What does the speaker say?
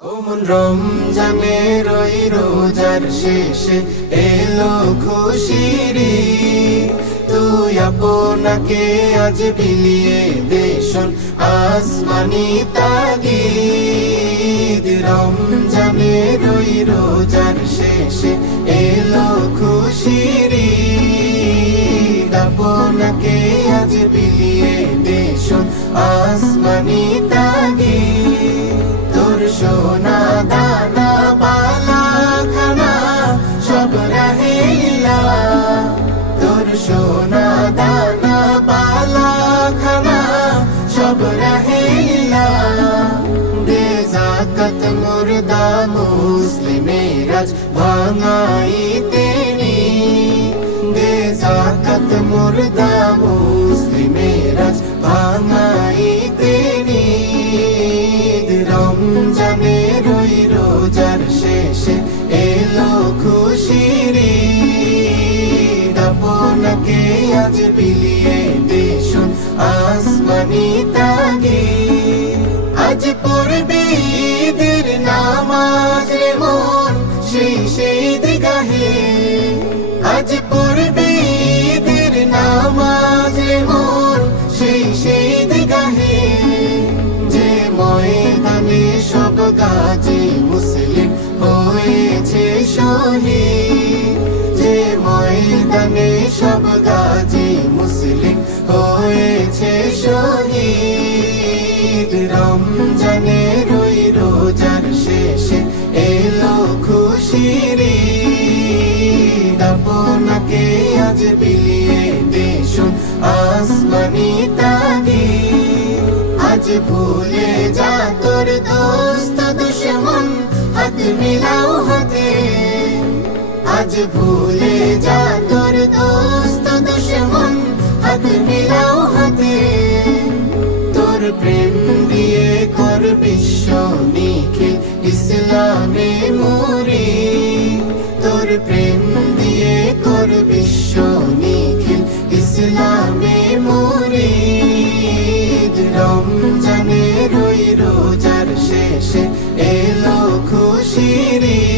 ওমন রমজানের ওই রোজার শেষে এলো খুশির ঈদ। তুই আপনাকে আজ বিলিয়ে দেশন আসমানি তাগিদ। রমজানের ওই রোজার শেষে এলো খুশির ঈদ। আপনাকে আজ বিলিয়ে দেশন আসমানি তাগিদ। তোর সোনা দানা বালা খানা সব রাহেলা, তোর সোনা দানা বালা খানা সব রাহেলা। দে যাকাত মুর্দা মুসলিমের আজ ভাঙাইতে নি, দে যাকাত মুর্দা মুসলিমের আজ ভাঙাইতে নি। রমজানের ওই রোজার শেষে এলো খুশির ঈদ। আপনাকে আজ বিলিয়ে দেশন আসমানি তাগিদ। আজ পড়বি ঈদের নামাজ রে মন সেই ঈদগাহে। আজ পড়বি ঈদের নামাজ রে মন সেই ঈদগাহে। যে ময়দানে সব গাজী মুসলিম হয়েছে শহীদ, যে ময়দানে সব গাজী মুসলিম হয়েছে শহীদ। রমজানের ওই রোজার শেষে এলো খুশির ঈদ। আপনাকে আজ বিলিয়ে দেশন আসমানি তাগিদ। আজ ভুলে যা তোর দোস্ত দুশমন হাত মিলাও হাতে। আজ ভুলে যা তোর দোস্ত দুশমন হাত মিলাও হাতে। তোর প্রেম দিয়ে কর বিশ্ব নিখিল ইসলামে মুরি, তোর প্রেম দিয়ে কর বিশ্ব নিখিল ইসলামে মুরি। রমজানের ওই রোজার শেষে এলো খুশির ঈদ।